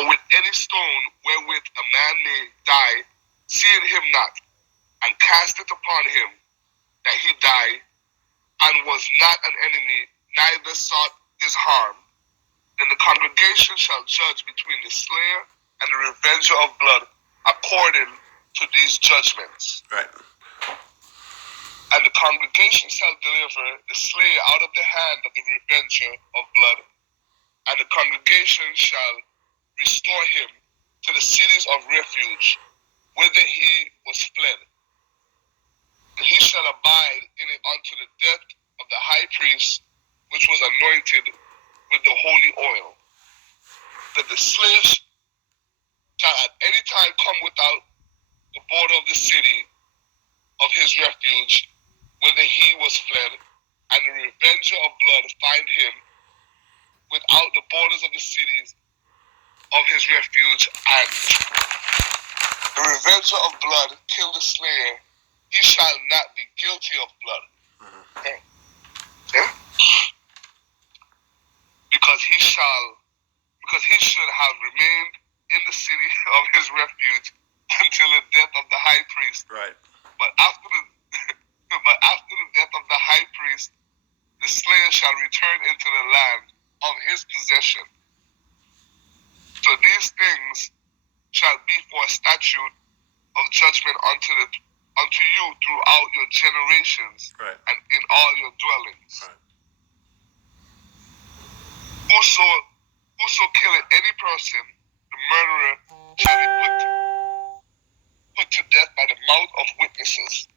or with any stone wherewith a man may die, seeing him not, and cast it upon him that he die, and was not an enemy, neither sought his harm, then the congregation shall judge between the slayer and the revenger of blood according to these judgments. Right. And the congregation shall deliver the slayer out of the hand of the revenger of blood, and the congregation shall restore him to the cities of refuge, whither he was fled. And he shall abide in it unto the death of the high priest, which was anointed with the holy oil. That the slayer shall at any time come without the border of the city of his refuge, whither he was fled, and the revenger of blood find him without the borders of the cities of his refuge, and the revenger of blood kill the slayer, he shall not be guilty of blood. Yeah? Because he should have remained in the city of his refuge until the death of the high priest. Right. But after the death of the high priest, the slayer shall return into the land of his possession. So these things shall be for a statute of judgment unto you throughout your generations, right, and in all your dwellings. Right. Whoso killeth any person, the murderer shall be put to death by the mouth of witnesses.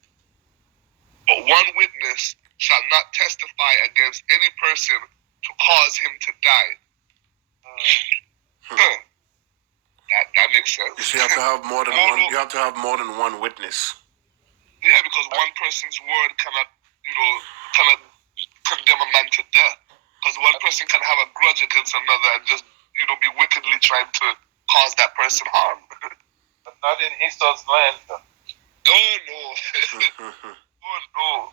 But one witness shall not testify against any person to cause him to die. That makes sense. So you have to have more than one. You have to have more than one witness. Yeah, because one person's word cannot condemn a man to death. Because one person can have a grudge against another and just, be wickedly trying to cause that person harm. But not in Esau's land. Oh, no. Oh, no.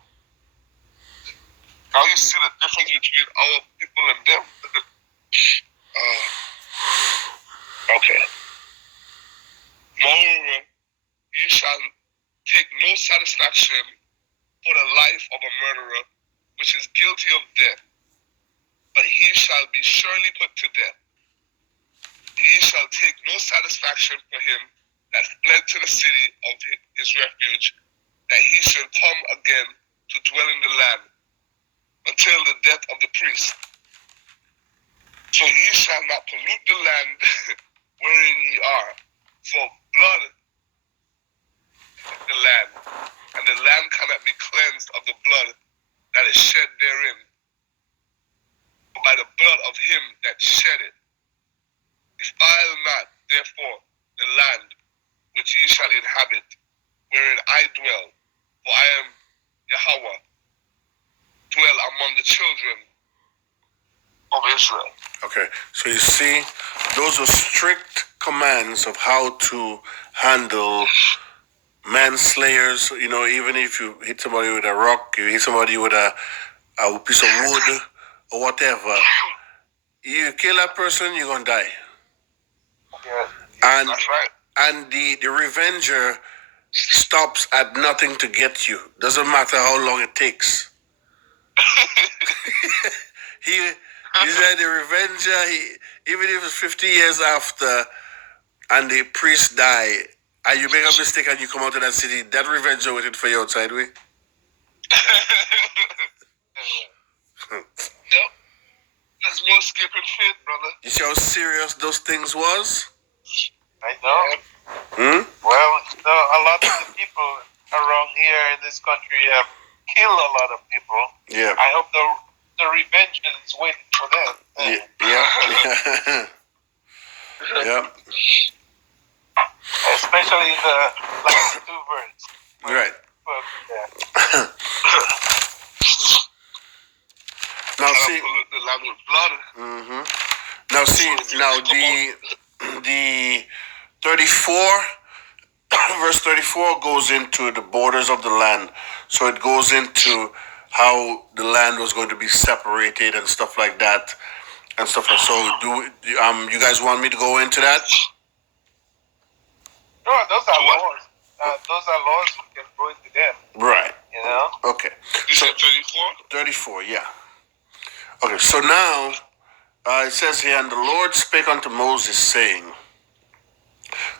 Now you see the difference between our people and them. Okay. Moreover, you shall take no satisfaction for the life of a murderer, which is guilty of death, but he shall be surely put to death. He shall take no satisfaction for him that fled to the city of his refuge, that he should come again to dwell in the land until the death of the priest. So ye shall not pollute the land wherein ye are, for blood is the land, and the land cannot be cleansed of the blood that is shed therein, but by the blood of him that shed it. Defile not, therefore, the land which ye shall inhabit, wherein I dwell, for I am Yahweh, dwell among the children of Israel. Okay, so you see, those are strict commands of how to handle manslayers. Even if you hit somebody with a rock, you hit somebody with a piece of wood or whatever, you kill that person, you're gonna die. Yeah. And That's right. And the revenger stops at nothing to get you. Doesn't matter how long it takes. He said the revenger, even if it's 50 years after and the priest die, and you make a mistake and you come out of that city, that revenger waited for you outside way. Yep. There's no skipping fit, brother. You see how serious those things was? I know. Well, a lot of the people around here in this country have killed a lot of people. Yeah. I hope the revenge is waiting for them. Yeah. Yeah. Especially the last two verses. Right. Yeah. Now see. The land with blood. Now see. Now the 34, verse 34 goes into the borders of the land. So it goes into how the land was going to be separated and stuff like that. and stuff like. So you guys want me to go into that? No, those are laws. Those are laws we can go into them. Right. You know. Okay. You So said 34? 34, yeah. Okay, so now it says here, and the Lord spake unto Moses, saying,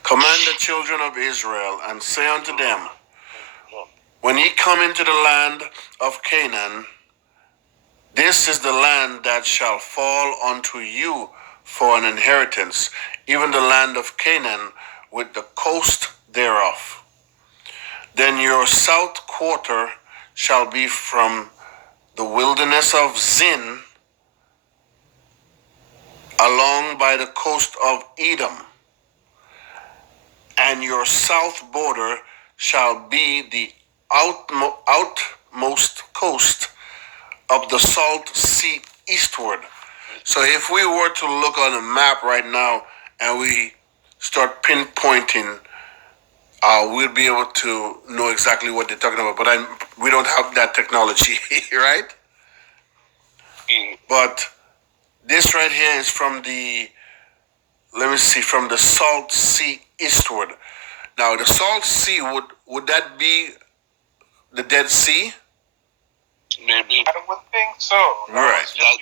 Command the children of Israel, and say unto them, When ye come into the land of Canaan, this is the land that shall fall unto you for an inheritance, even the land of Canaan with the coast thereof. Then your south quarter shall be from the wilderness of Zin along by the coast of Edom, and your south border shall be the outmost coast of the Salt Sea eastward. So if we were to look on a map right now and we start pinpointing, we'll be able to know exactly what they're talking about. But we don't have that technology, right? But this right here is from the, from the Salt Sea eastward. Now, the Salt Sea, would that be the Dead Sea? Maybe. I would think so. Right. That was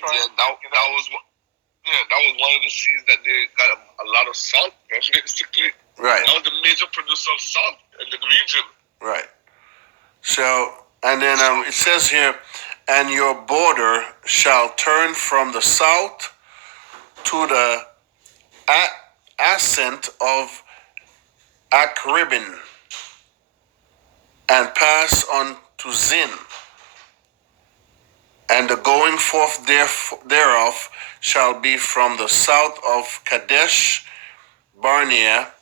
one of the seas that they got a lot of salt, basically. Right. That was the major producer of salt in the region. Right. So, and then it says here, and your border shall turn from the south to the ascent of Akribin, and pass on to Zin, and the going forth thereof shall be from the south of Kadesh Barnea,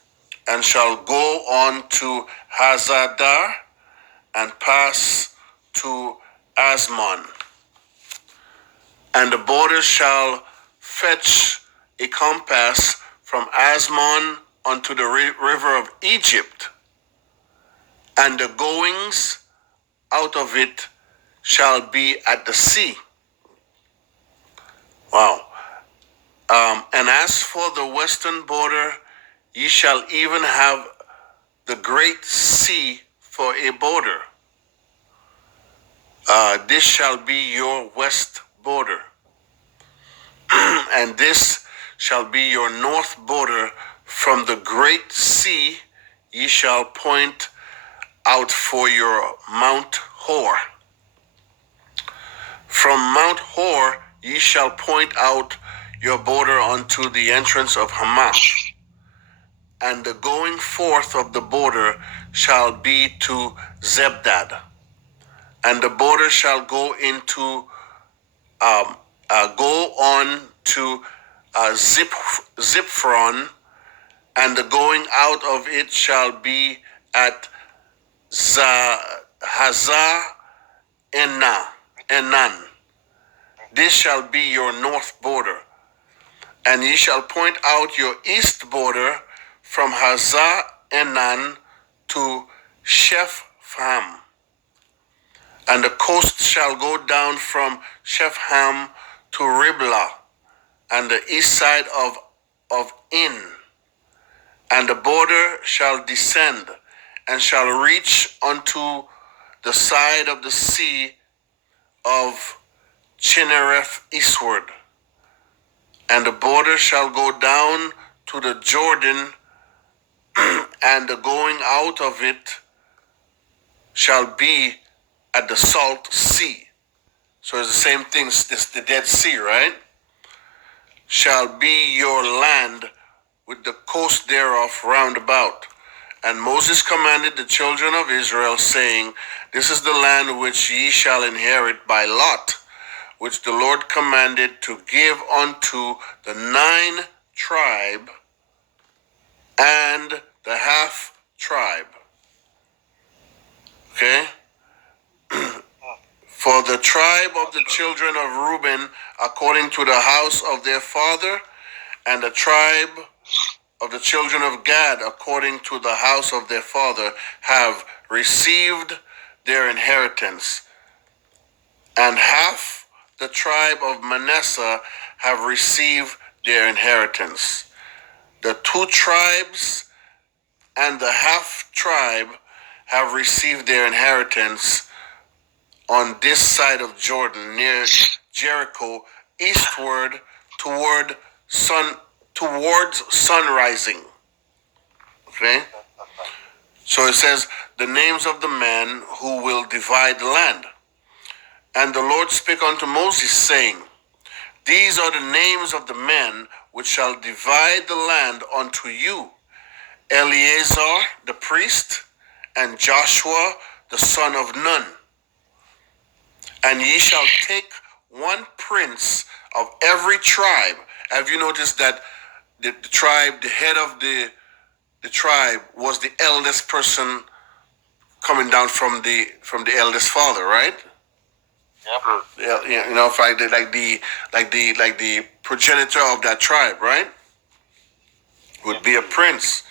and shall go on to Hazadar, and pass to Asmon. And the border shall fetch a compass from Asmon unto the river of Egypt, and the goings out of it shall be at the sea. Wow. And as for the western border, ye shall even have the great sea for a border. This shall be your west border. And this shall be your north border. From the great sea ye shall point out for your Mount Hor. From Mount Hor ye shall point out your border unto the entrance of Hamath. And the going forth of the border shall be to Zebdad. And the border shall go into go on to Zipphron, and the going out of it shall be at Hazar Enan. This shall be your north border. And ye shall point out your east border from Hazar Enan to Shepham. And the coast shall go down from Shepham to Riblah, and the east side of In. And the border shall descend, and shall reach unto the side of the sea of Chinnereth eastward. And the border shall go down to the Jordan, and the going out of it shall be at the Salt Sea. So it's the same thing, it's the Dead Sea, right? Shall be your land with the coast thereof round about. And Moses commanded the children of Israel, saying, This is the land which ye shall inherit by lot, which the Lord commanded to give unto the 9 tribe and the half tribe. Okay? For the tribe of the children of Reuben, according to the house of their father, and the tribe of the children of Gad, according to the house of their father, have received their inheritance. And half the tribe of Manasseh have received their inheritance. The 2 tribes and the half tribe have received their inheritance on this side of Jordan, near Jericho, eastward towards sun rising. Okay? So it says, the names of the men who will divide the land. And the Lord spake unto Moses, saying, these are the names of the men which shall divide the land unto you, Eleazar the priest, and Joshua the son of Nun. And ye shall take 1 prince of every tribe. Have you noticed that the tribe, the head of the tribe was the eldest person coming down from the eldest father, right? Yep. Yeah, you know, if like the progenitor of that tribe, right? Would be a prince.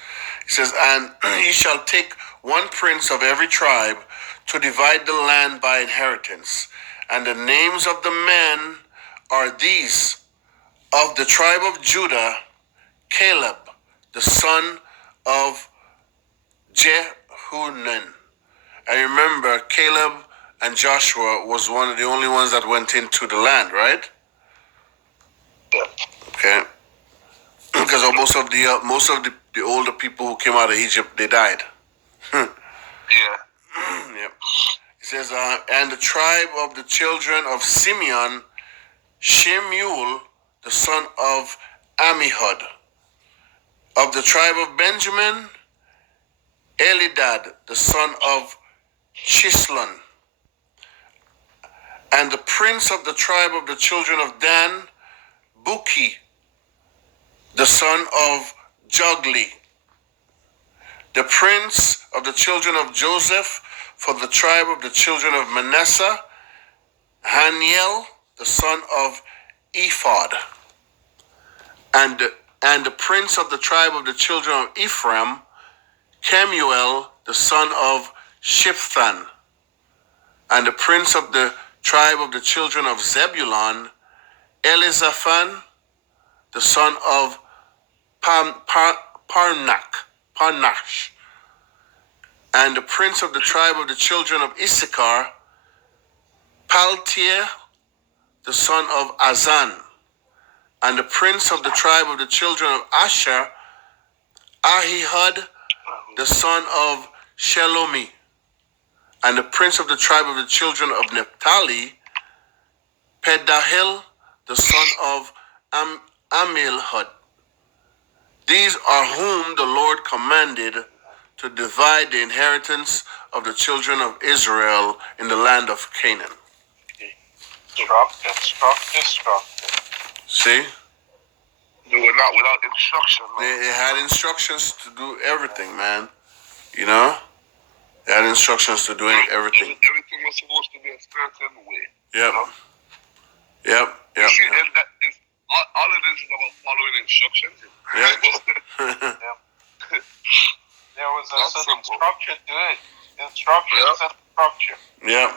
He says, and ye shall take 1 prince of every tribe to divide the land by inheritance. And the names of the men are these: of the tribe of Judah, Caleb, the son of Jehunan. And remember, Caleb and Joshua was one of the only ones that went into the land, right? Yeah. Okay. Because most of the older people who came out of Egypt, they died. Yeah. Yep. It says, and the tribe of the children of Simeon, Shemuel, the son of Amihud. Of the tribe of Benjamin, Elidad, the son of Chislon. And the prince of the tribe of the children of Dan, Buki, the son of Jogli. The prince of the children of Joseph, for the tribe of the children of Manasseh, Haniel, the son of Ephod. And the prince of the tribe of the children of Ephraim, Kemuel, the son of Shiphthan. And the prince of the tribe of the children of Zebulun, Elizaphan, the son of Parnash. And the prince of the tribe of the children of Issachar, Paltiel, the son of Azan. And the prince of the tribe of the children of Asher, Ahihud, the son of Shelomi. And the prince of the tribe of the children of Naphtali, Pedahel, the son of Amilhud. These are whom the Lord commanded to divide the inheritance of the children of Israel in the land of Canaan. Structure. See? They were not without instruction. Man. They had instructions to do everything, man. You know? They had instructions to do everything. Everything was supposed to be a certain way. Yep. You know? Yep. You see, and that is all it is about following instructions. Yep. There was a That's certain simple. structure to it. Instructions and structure. Yep.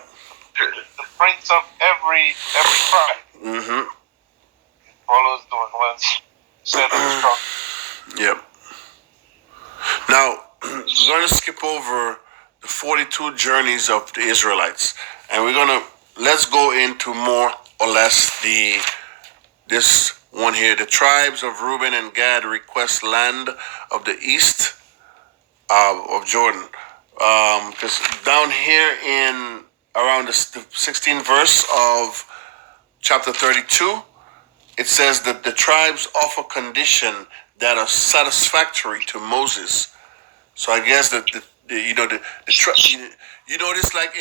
The prince of every tribe Mm-hmm. follows the one's set of structure. Yep. Now, we're going to skip over the 42 journeys of the Israelites, and let's go into more or less this one here. The tribes of Reuben and Gad request land of the east of Jordan. Because down here in around the 16th verse of chapter 32, it says that the tribes offer condition that are satisfactory to Moses. So I guess that you notice like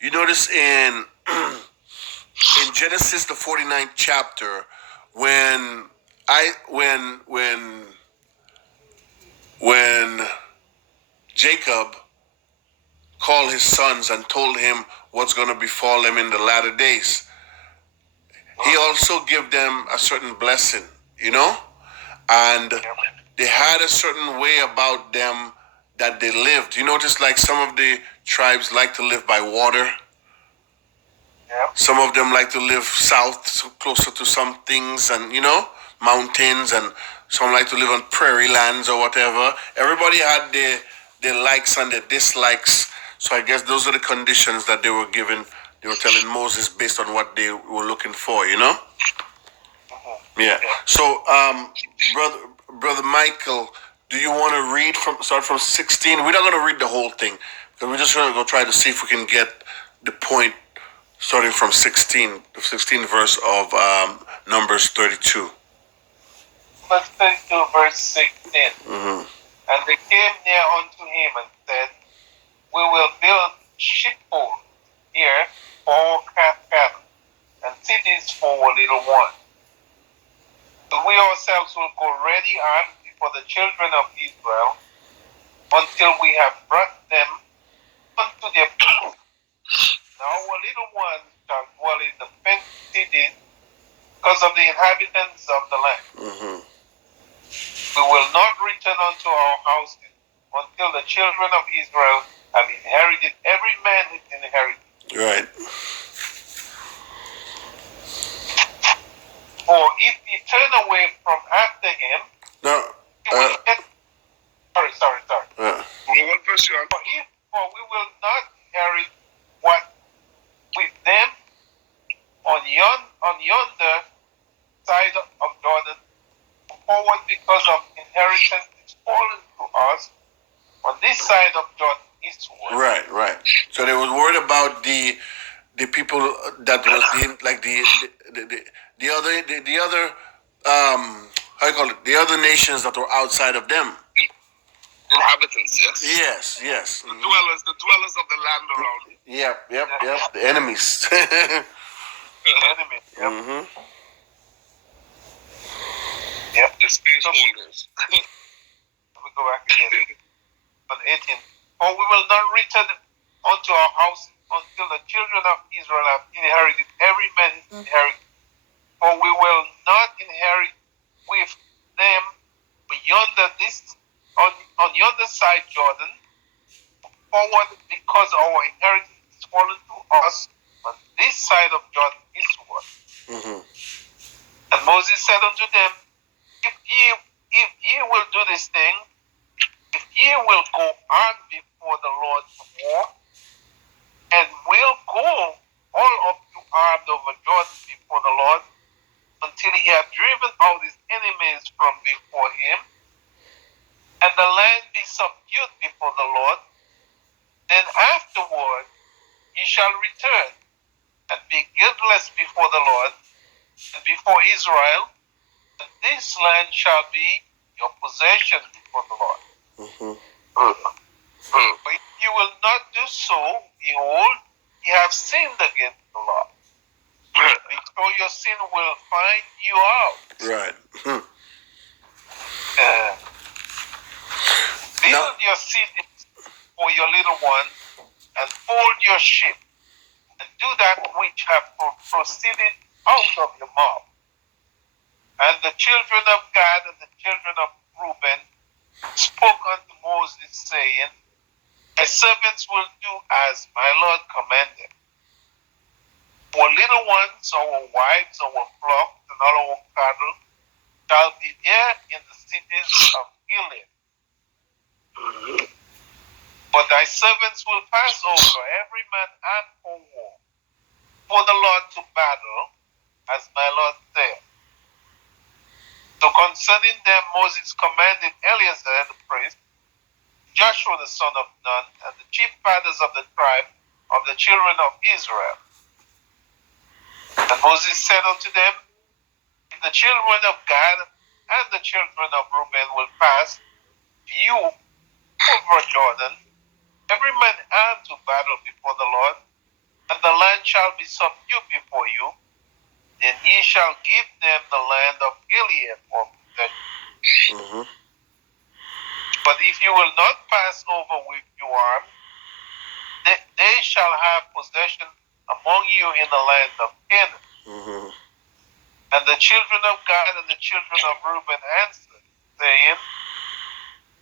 you notice in in Genesis the 49th chapter when Jacob called his sons and told him what's going to befall them in the latter days, he also gave them a certain blessing, you know? And they had a certain way about them that they lived. You notice like some of the tribes like to live by water. Yeah. Some of them like to live south, so closer to some things, and mountains, and some like to live on prairie lands or whatever. Everybody had their likes and their dislikes. So I guess those are the conditions that they were given. They were telling Moses based on what they were looking for. Yeah. So, brother Michael, do you want to start from 16? We're not going to read the whole thing because we're just going to go try to see if we can get the point starting from 16, the 16th verse of Numbers 32. Let's take to verse 16. Mm-hmm. And they came near unto him and said, We will build sheepfolds here for our cattle, and cities for our little ones. But we ourselves will go ready armed before the children of Israel until we have brought them unto their place. Now our little ones shall dwell in the fenced cities because of the inhabitants of the land. Mm-hmm. We will not return unto our houses until the children of Israel have inherited every man his inheritance. Right. For if ye turn away from after him, No. you will get... Sorry. What verse you on? For we will not inherit what with them on yonder side of Jordan forward, because of inheritance is fallen to us on this side of Jordan eastward. Right. So they was worried about the people that was the other how you call it, the other nations that were outside of them. Inhabitants, yes. Yes. The dwellers of the land around it. Yep. The enemies. Enemy. Yep. Mm-hmm. Yep. The spaceholders. We go back again. On 18. For we will not return unto our house until the children of Israel have inherited every man his inheritance. For we will not inherit with them beyond on yonder side Jordan forward, because our inheritance is fallen to us on this side of Jordan eastward. Mm-hmm. And Moses said unto them, If ye will do this thing, if ye will go on before the Lord to war, and will go all of you armed over Jordan before the Lord, until he have driven out his enemies from before him, and the land be subdued before the Lord, then afterward ye shall return and be guiltless before the Lord and before Israel, and this land shall be your possession before the Lord. Mm-hmm. But if you will not do so, behold, ye have sinned against the Lord. Because your sin will find you out. Right. Build your cities for your little ones, and fold your sheep, and do that which have proceeded out of your mouth. And the children of Gad and the children of Reuben spoke unto Moses, saying, Thy servants will do as my Lord commanded. Our little ones, our wives, our flocks, and all our cattle shall be there in the cities of Gilead. But thy servants will pass over, every man armed for war, for the Lord to battle, as my Lord said. So concerning them Moses commanded Eleazar the priest, Joshua the son of Nun, and the chief fathers of the tribe of the children of Israel. And Moses said unto them, If the children of Gad and the children of Reuben will pass you over Jordan, every man armed to battle before the Lord, and the land shall be subdued before you, then ye shall give them the land of Gilead for possession. Mm-hmm. But if you will not pass over with your arm, they shall have possession among you in the land of Canaan. Mm-hmm. And the children of Gad and the children of Reuben answered, saying,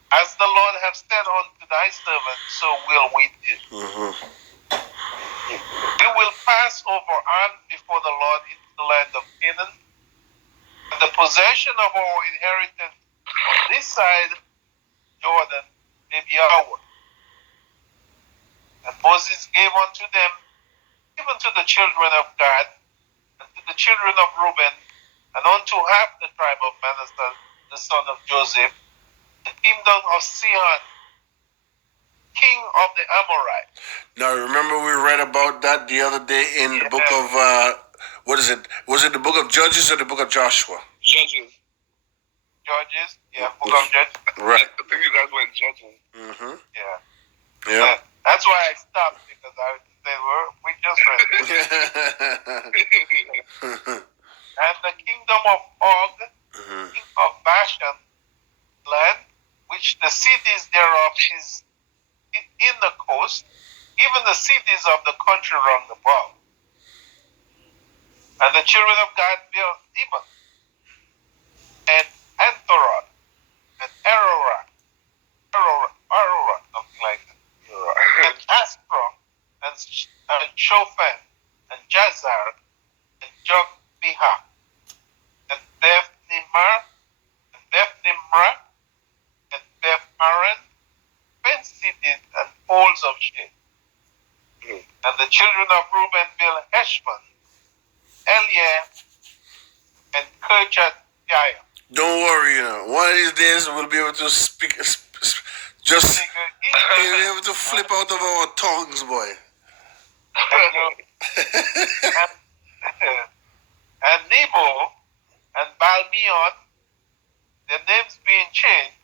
As the Lord hath said unto thy servant, so will we do. Mm-hmm. We will pass over on before the Lord into the land of Canaan, and the possession of our inheritance on this side Jordan may be ours. And Moses gave unto them, even to the children of Gad, and to the children of Reuben, and unto half the tribe of Manasseh, the son of Joseph, the kingdom of Sihon, king of the Amorites. Now, remember we read about that the other day in the book of, what is it? Was it the book of Judges or the book of Joshua? Judges. Judges, yeah, book of Judges. Right. I think you guys went Judges. Mm-hmm. Yeah. Yeah. That's why I stopped, because I would say, we just read it. And the kingdom of Og, king of Bashan, land, which the cities thereof is in the coast, even the cities of the country round about. And the children of God built Dibon, and Anthorod, and Ararat, something like that, and Aspro, and Shofan, and Jazar, and Jogbiha, and Beth Nimrah, and Beth Haran, fenced cities and poles of shade. And the children of Reuben built Heshbon, Eliah, and Kirjath Jair. Don't worry, you know. One of these days we'll be able to speak, just we'll be able to flip out of our tongues, boy. And Nebo and Balmeon, their names being changed,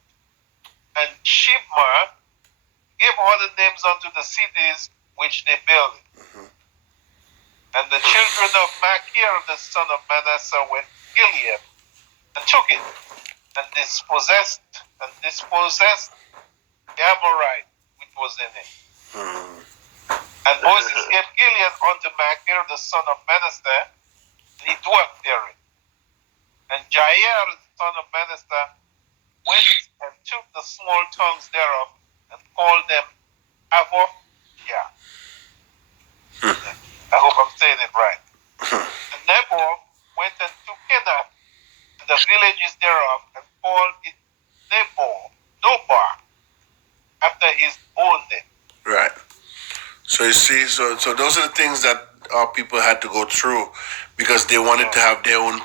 and Shibmar gave other names unto the cities which they built. And the children of Machir, the son of Manasseh, went to Gilead and took it, and dispossessed the Amorite which was in it. And Moses gave Gilead unto Machir, the son of Manasseh, and he dwelt therein. And Jair, the son of Manasseh, went and took the small towns thereof, and called them Avoth-Yah. I hope I'm saying it right. And Nebo went and took Kenath, and the villages thereof, and called it Nobar, after his own name. Right. So you see, so those are the things that our people had to go through because they wanted to have their own